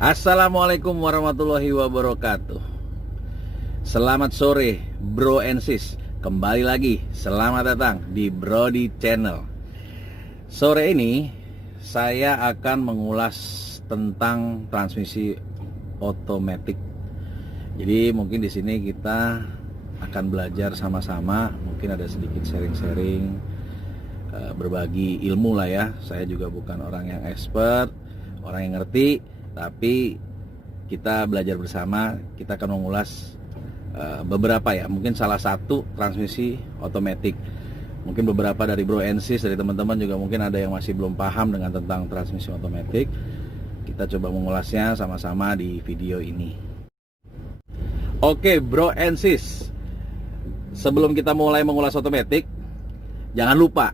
Assalamualaikum warahmatullahi wabarakatuh. Selamat sore bro and sis. Kembali lagi, selamat datang di Brody Channel. Sore ini saya akan mengulas tentang transmisi otomatis. Jadi mungkin di sini kita akan belajar sama-sama. Mungkin ada sedikit sharing-sharing, berbagi ilmu lah ya. Saya juga bukan orang yang expert, orang yang ngerti, tapi kita belajar bersama. Kita akan mengulas beberapa ya, mungkin salah satu transmisi otomatis. Mungkin beberapa dari bro and sis, dari teman-teman juga mungkin ada yang masih belum paham dengan tentang transmisi otomatis. Kita coba mengulasnya sama-sama di video ini. Oke bro and sis, sebelum kita mulai mengulas otomatis, jangan lupa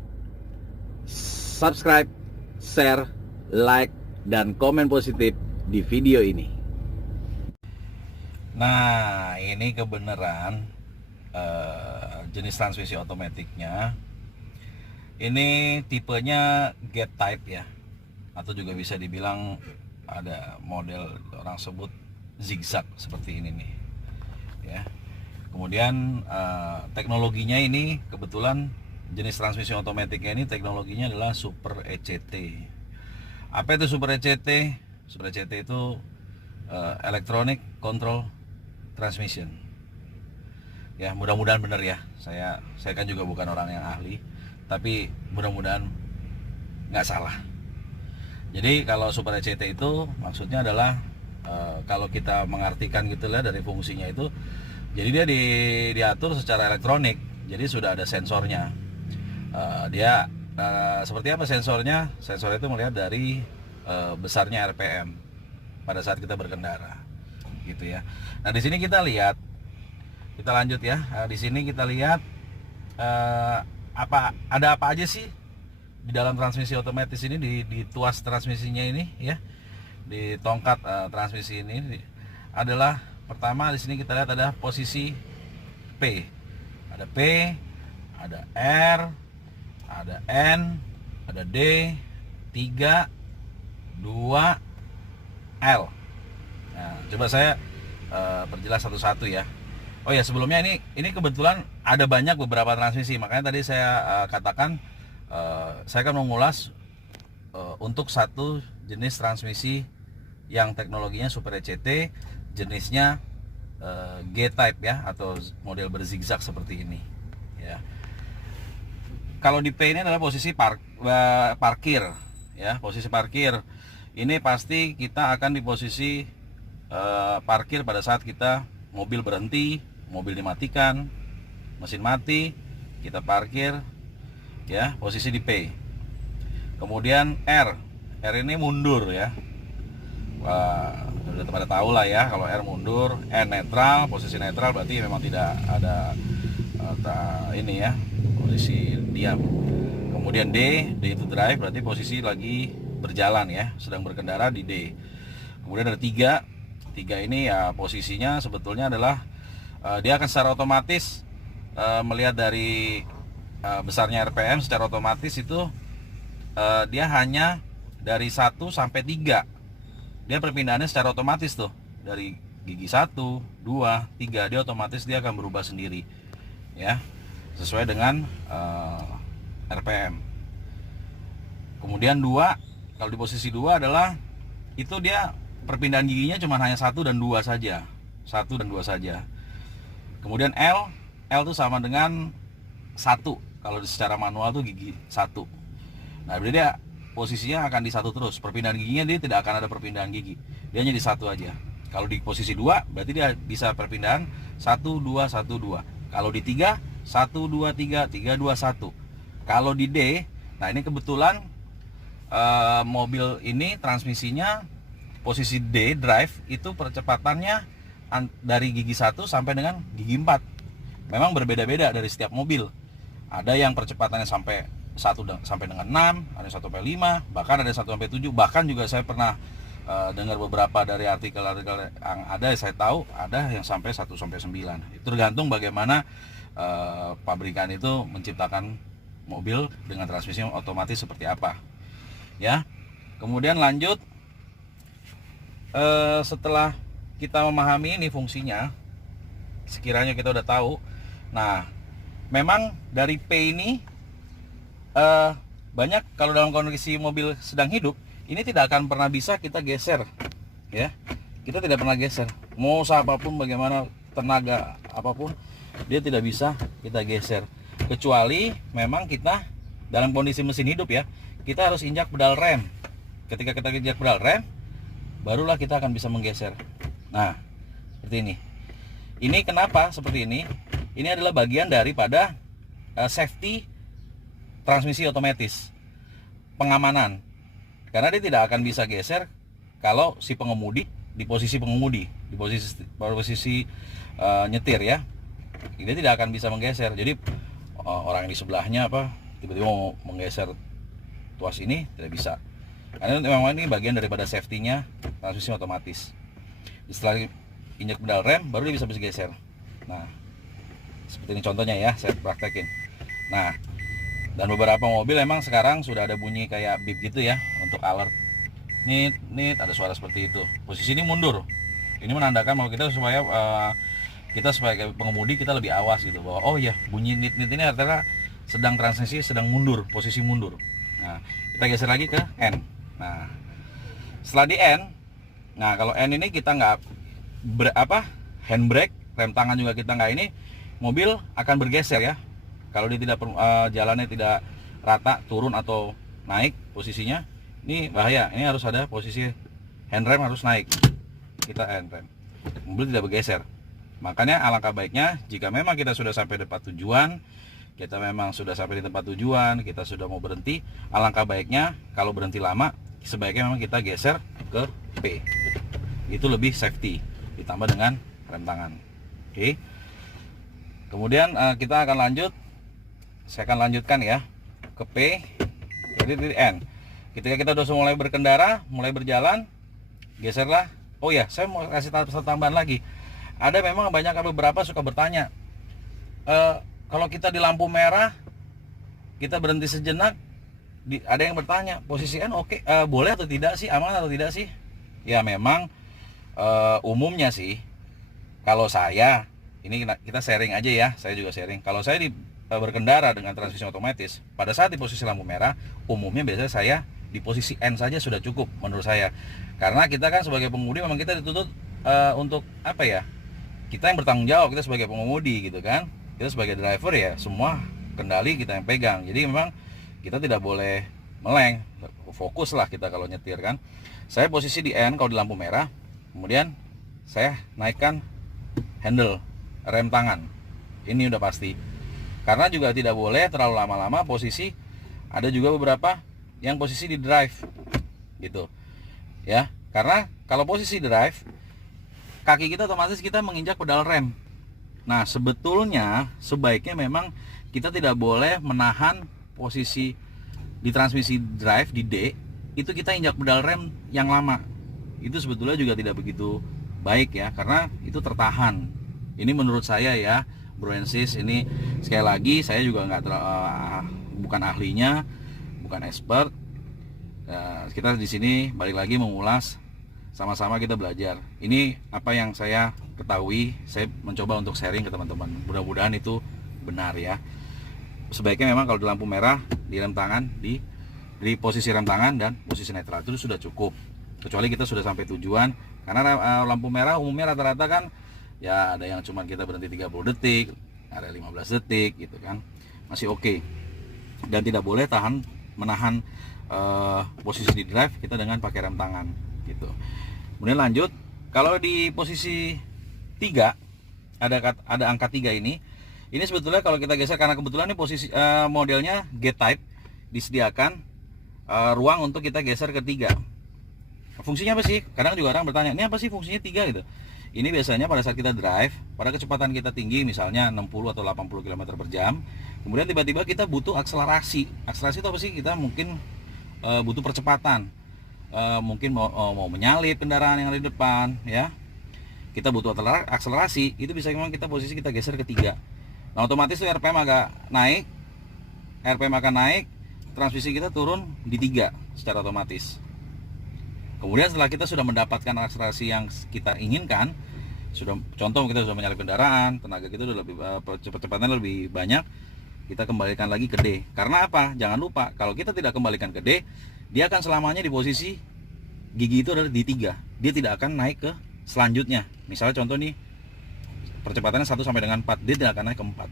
subscribe, share, like, dan komen positif di video ini. Nah, ini kebenaran jenis transmisi otomatiknya. Ini tipenya get type ya, atau juga bisa dibilang ada model orang sebut zigzag seperti ini nih ya. Kemudian teknologinya ini kebetulan jenis transmisi otomatiknya ini teknologinya adalah Super ECT. Apa itu Super ECT? Super ECT itu Electronic Control Transmission. Ya, mudah-mudahan benar ya. Saya kan juga bukan orang yang ahli, tapi mudah-mudahan nggak salah. Jadi kalau Super ECT itu maksudnya adalah kalau kita mengartikan gitu lah dari fungsinya itu, jadi dia diatur secara elektronik. Jadi sudah ada sensornya. Dia seperti apa sensornya? Sensor itu melihat dari besarnya RPM pada saat kita berkendara, gitu ya. Nah di sini kita lihat, kita lanjut ya. Di sini kita lihat ada apa aja sih di dalam transmisi otomatis ini, di tuas transmisinya ini ya, di tongkat transmisi ini adalah pertama di sini kita lihat ada posisi P, ada R, ada N, ada D, 3, 2, L. Nah, coba saya perjelas satu-satu ya. Oh ya, sebelumnya ini kebetulan ada banyak beberapa transmisi, makanya tadi saya katakan saya akan mengulas untuk satu jenis transmisi yang teknologinya Super ECT, jenisnya G-type ya, atau model berzigzag seperti ini ya. Kalau di P ini adalah posisi parkir ya, posisi parkir. Ini pasti kita akan di posisi parkir pada saat kita mobil berhenti, mobil dimatikan, mesin mati, kita parkir ya, posisi di P. Kemudian R ini mundur ya. Wah, sudah pada tahu lah ya, kalau R mundur. N netral, posisi netral berarti memang tidak ada ini ya, posisi diam. Kemudian D itu drive, berarti posisi lagi berjalan ya, sedang berkendara di D. Kemudian ada 3 ini ya, posisinya sebetulnya adalah dia akan secara otomatis melihat dari besarnya RPM secara otomatis itu dia hanya dari 1 sampai 3. Dia perpindahannya secara otomatis tuh, dari gigi 1, 2, 3, dia otomatis dia akan berubah sendiri ya, sesuai dengan RPM. Kemudian 2, kalau di posisi 2 adalah itu dia perpindahan giginya cuma hanya 1 dan 2 saja. 1 dan 2 saja. Kemudian L itu sama dengan 1. Kalau secara manual tuh gigi 1. Nah, berarti dia posisinya akan di 1 terus. Perpindahan giginya dia tidak akan ada perpindahan gigi. Dia hanya di 1 aja. Kalau di posisi 2 berarti dia bisa perpindahan 1 2 1 2. Kalau di 3 1 2 3 3 2 1. Kalau di D, nah ini kebetulan mobil ini transmisinya posisi D drive itu percepatannya dari gigi 1 sampai dengan gigi 4. Memang berbeda-beda dari setiap mobil. Ada yang percepatannya sampai 1 sampai dengan 6, ada 1 sampai 5, bahkan ada 1 sampai 7. Bahkan juga saya pernah dengar beberapa dari artikel-artikel yang ada, saya tahu ada yang sampai 1 sampai 9. Itu tergantung bagaimana pabrikan itu menciptakan mobil dengan transmisi otomatis seperti apa ya. Kemudian lanjut setelah kita memahami ini fungsinya, sekiranya kita udah tahu, nah memang dari P ini banyak kalau dalam kondisi mobil sedang hidup ini tidak akan pernah bisa kita geser, ya. Kita tidak pernah geser, mau apapun, bagaimana tenaga apapun, dia tidak bisa kita geser, kecuali memang kita dalam kondisi mesin hidup ya, kita harus injak pedal rem. Ketika kita injak pedal rem, barulah kita akan bisa menggeser. Nah, seperti ini. Ini kenapa seperti ini? Ini adalah bagian daripada safety transmisi otomatis, pengamanan. Karena dia tidak akan bisa geser kalau si pengemudi di posisi pengemudi, di posisi nyetir ya. Dia tidak akan bisa menggeser. Jadi orang di sebelahnya tiba-tiba mau menggeser tuas ini tidak bisa. Karena memang ini bagian daripada safety-nya transmisi otomatis. Setelah injak pedal rem baru dia bisa geser. Nah, seperti ini contohnya ya, saya praktekin. Nah, dan beberapa mobil emang sekarang sudah ada bunyi kayak beep gitu ya untuk alert. Nit, ada suara seperti itu. Posisi ini mundur. Ini menandakan bahwa kita kita sebagai pengemudi kita lebih awas gitu, bahwa oh ya, bunyi nit ini artinya sedang transmisi, sedang mundur, posisi mundur. Nah, kita geser lagi ke N. Nah, setelah di N, nah kalau N ini kita nggak handbrake, rem tangan juga kita nggak ini, mobil akan bergeser ya. Kalau dia tidak jalannya tidak rata, turun atau naik posisinya, ini bahaya. Ini harus ada posisi handrem harus naik. Kita handrem, mobil tidak bergeser. Makanya alangkah baiknya jika memang kita sudah sampai tempat tujuan, kita memang sudah sampai di tempat tujuan, kita sudah mau berhenti, alangkah baiknya kalau berhenti lama, sebaiknya memang kita geser ke P. Itu lebih safety, ditambah dengan rem tangan. Oke. Kemudian kita akan lanjut. Saya akan lanjutkan ya ke P, jadi di N. Ketika kita sudah mulai berkendara, mulai berjalan, geserlah. Oh ya, saya mau kasih tambahan lagi. Ada memang beberapa suka bertanya, kalau kita di lampu merah, kita berhenti sejenak, ada yang bertanya, posisi N oke, boleh atau tidak sih, aman atau tidak sih? Ya memang umumnya sih, kalau saya, ini kita sharing aja ya, saya juga sharing. Kalau saya berkendara dengan transmisi otomatis, pada saat di posisi lampu merah, umumnya biasanya saya di posisi N saja sudah cukup menurut saya. Karena kita kan sebagai pengemudi memang kita dituntut untuk kita yang bertanggung jawab, kita sebagai pengemudi gitu kan. Kita sebagai driver ya semua kendali kita yang pegang. Jadi memang kita tidak boleh meleng, fokus lah kita kalau nyetir kan. Saya posisi di N kalau di lampu merah, kemudian saya naikkan handle rem tangan. Ini udah pasti. Karena juga tidak boleh terlalu lama-lama posisi. Ada juga beberapa yang posisi di drive gitu ya, karena kalau posisi drive, kaki kita otomatis kita menginjak pedal rem. Nah, sebetulnya sebaiknya memang kita tidak boleh menahan posisi di transmisi drive di D, itu kita injak pedal rem yang lama. Itu sebetulnya juga tidak begitu baik ya, karena itu tertahan. Ini menurut saya ya, Bro and Sis, ini sekali lagi saya juga bukan ahlinya, bukan expert. Kita di sini balik lagi mengulas, sama-sama kita belajar. Ini apa yang saya ketahui, saya mencoba untuk sharing ke teman-teman. Mudah-mudahan itu benar ya. Sebaiknya memang kalau di lampu merah, di rem tangan, di posisi rem tangan dan posisi netral itu sudah cukup. Kecuali kita sudah sampai tujuan, karena lampu merah umumnya rata-rata kan ya ada yang cuma kita berhenti 30 detik, ada 15 detik gitu kan, masih oke. Dan tidak boleh menahan posisi di drive kita dengan pakai rem tangan gitu. Kemudian lanjut, kalau di posisi 3 ada angka 3 ini sebetulnya kalau kita geser, karena kebetulan ini posisi modelnya G-type, disediakan ruang untuk kita geser ke 3. Fungsinya apa sih? Kadang juga orang bertanya, ini apa sih fungsinya 3 gitu. Ini biasanya pada saat kita drive, pada kecepatan kita tinggi misalnya 60 atau 80 km per jam, kemudian tiba-tiba kita butuh akselerasi. Akselerasi itu apa sih? Kita mungkin butuh percepatan, mungkin mau menyalip kendaraan yang ada di depan ya, kita butuh akselerasi. Itu bisa memang kita posisi kita geser ke 3. Nah, otomatis tuh RPM agak naik, RPM akan naik, transmisi kita turun di 3 secara otomatis. Kemudian setelah kita sudah mendapatkan akselerasi yang kita inginkan, contoh kita sudah menyalip kendaraan, tenaga kita sudah lebih kecepatan lebih banyak, kita kembalikan lagi ke D. Karena apa? Jangan lupa, kalau kita tidak kembalikan ke D, dia akan selamanya di posisi gigi itu adalah di 3. Dia tidak akan naik ke selanjutnya. Misalnya contoh nih, percepatannya 1 sampai dengan 4, dia tidak akan naik ke 4.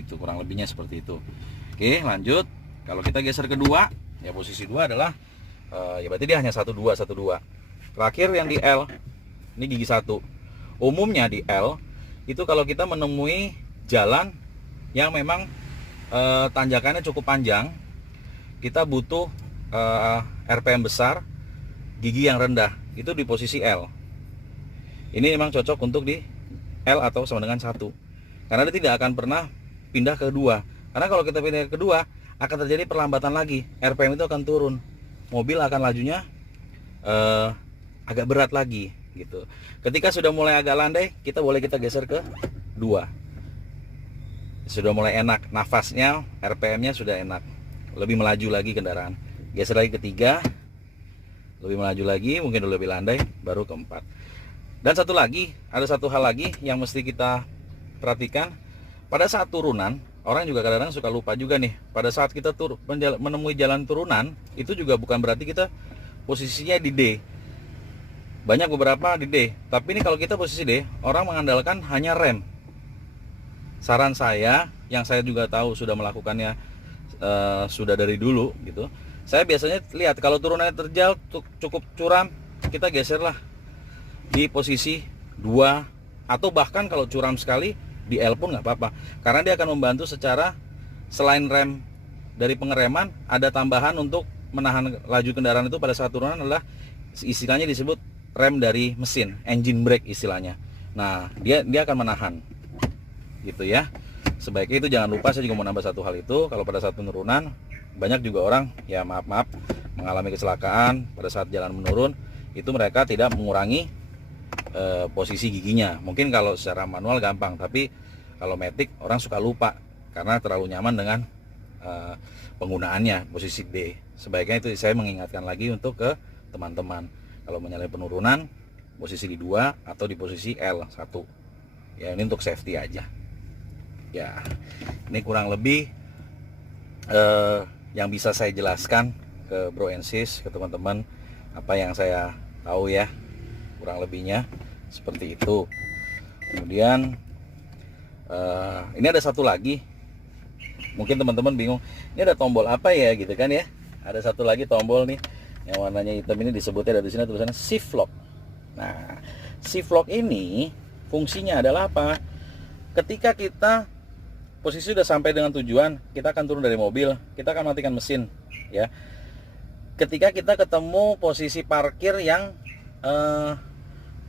Gitu, kurang lebihnya seperti itu. Oke, lanjut. Kalau kita geser ke 2, ya posisi 2 adalah ya berarti dia hanya 1 2 1 2. Terakhir yang di L, ini gigi 1. Umumnya di L itu kalau kita menemui jalan yang memang tanjakannya cukup panjang, kita butuh RPM besar, gigi yang rendah, itu di posisi L. Ini memang cocok untuk di L atau sama dengan 1, karena dia tidak akan pernah pindah ke 2. Karena kalau kita pindah ke 2 akan terjadi perlambatan lagi, RPM itu akan turun, mobil akan lajunya agak berat lagi gitu. Ketika sudah mulai agak landai, kita geser ke 2. Sudah mulai enak nafasnya, RPM-nya sudah enak, lebih melaju lagi kendaraan. Geser lagi ke 3, lebih melaju lagi, mungkin lebih landai, baru ke 4. Dan satu lagi, ada satu hal lagi yang mesti kita perhatikan. Pada saat turunan, orang juga kadang-kadang suka lupa juga nih. Pada saat kita menemui jalan turunan, itu juga bukan berarti kita posisinya di D. Banyak beberapa di D, tapi ini kalau kita posisi D, orang mengandalkan hanya rem. Saran saya, yang saya juga tahu sudah melakukannya sudah dari dulu gitu, saya biasanya lihat kalau turunannya terjal cukup curam, kita geserlah di posisi 2, atau bahkan kalau curam sekali di L pun nggak apa-apa, karena dia akan membantu secara, selain rem dari pengereman, ada tambahan untuk menahan laju kendaraan itu pada saat turunan, adalah istilahnya disebut rem dari mesin, engine brake istilahnya. Nah, dia akan menahan gitu ya. Sebaiknya itu jangan lupa. Saya juga mau nambah satu hal itu, kalau pada saat penurunan banyak juga orang ya maaf mengalami kecelakaan pada saat jalan menurun, itu mereka tidak mengurangi posisi giginya. Mungkin kalau secara manual gampang, tapi kalau matic orang suka lupa karena terlalu nyaman dengan penggunaannya posisi D. Sebaiknya itu saya mengingatkan lagi untuk ke teman-teman, kalau menyalip penurunan posisi di 2 atau di posisi L1 ya, ini untuk safety aja ya. Ini kurang lebih yang bisa saya jelaskan ke Bro and Sis, ke teman-teman, apa yang saya tahu ya, kurang lebihnya seperti itu. Kemudian ini ada satu lagi, mungkin teman-teman bingung, ini ada tombol apa ya gitu kan ya. Ada satu lagi tombol nih yang warnanya hitam, ini disebutnya dari sini tulisannya shift lock. Nah, shift lock ini fungsinya adalah apa? Ketika kita posisi sudah sampai dengan tujuan, kita akan turun dari mobil, kita akan matikan mesin ya. Ketika kita ketemu posisi parkir yang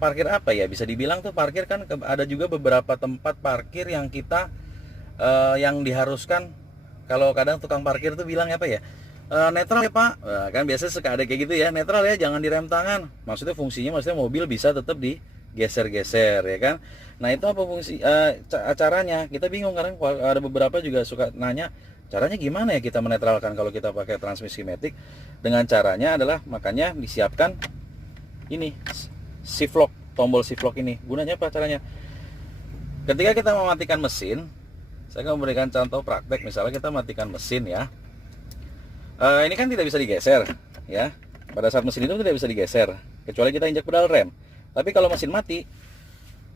parkir apa ya, bisa dibilang tuh parkir kan ada juga beberapa tempat parkir yang kita yang diharuskan, kalau kadang tukang parkir tuh bilang apa ya, netral ya Pak, nah, kan biasanya suka ada kayak gitu ya, netral ya, jangan direm tangan. Maksudnya fungsinya, mobil bisa tetap digeser-geser ya kan. Nah itu apa fungsi caranya? Kita bingung, karena ada beberapa juga suka nanya, caranya gimana ya kita menetralkan kalau kita pakai transmisi matic. Dengan caranya adalah, makanya disiapkan ini shift lock, tombol shift lock ini. Gunanya apa caranya? Ketika kita mematikan mesin, saya akan memberikan contoh praktek. Misalnya kita matikan mesin ya, ini kan tidak bisa digeser ya. Pada saat mesin itu tidak bisa digeser kecuali kita injak pedal rem. Tapi kalau mesin mati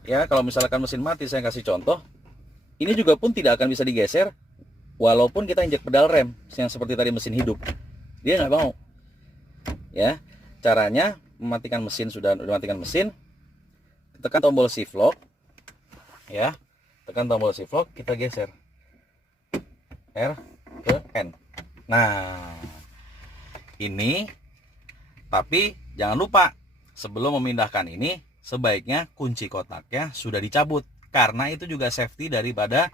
ya, kalau misalkan mesin mati, saya kasih contoh, ini juga pun tidak akan bisa digeser walaupun kita injak pedal rem, yang seperti tadi mesin hidup, dia nggak mau ya. Caranya mematikan mesin, sudah mematikan mesin, tekan tombol shift lock ya, tekan tombol shift lock, kita geser R ke N. Nah ini, tapi jangan lupa sebelum memindahkan ini, sebaiknya kunci kotaknya sudah dicabut, karena itu juga safety daripada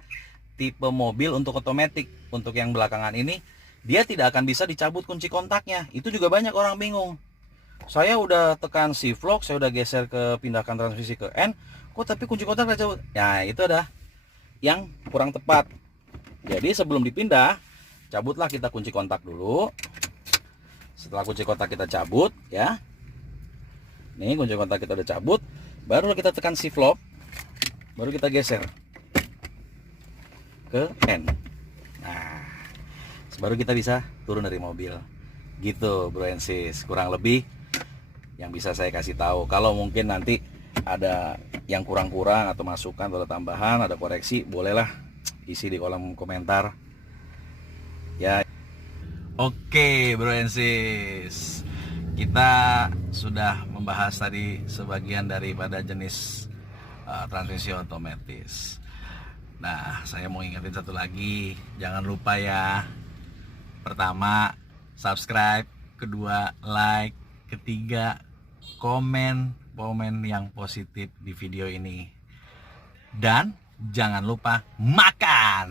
tipe mobil untuk otomatis. Untuk yang belakangan ini, dia tidak akan bisa dicabut kunci kontaknya. Itu juga banyak orang bingung, saya udah tekan shift lock, saya udah geser ke pindahkan transmisi ke N, kok tapi kunci kontak nggak cabut. Nah itu ada yang kurang tepat. Jadi sebelum dipindah, cabutlah kita kunci kontak dulu. Setelah kunci kontak kita cabut ya, Nih kunci kontak kita udah cabut, baru kita tekan shift lock, baru kita geser ke N. Nah, baru kita bisa turun dari mobil. Gitu bro and sis, kurang lebih yang bisa saya kasih tahu. Kalau mungkin nanti ada yang kurang-kurang atau masukan atau tambahan, ada koreksi, bolehlah isi di kolom komentar ya. Oke bro and sis, kita sudah membahas tadi sebagian daripada jenis transmisi otomatis. Nah, saya mau ingetin satu lagi, jangan lupa ya. Pertama, subscribe, kedua, like, ketiga, komen yang positif di video ini. Dan jangan lupa makan.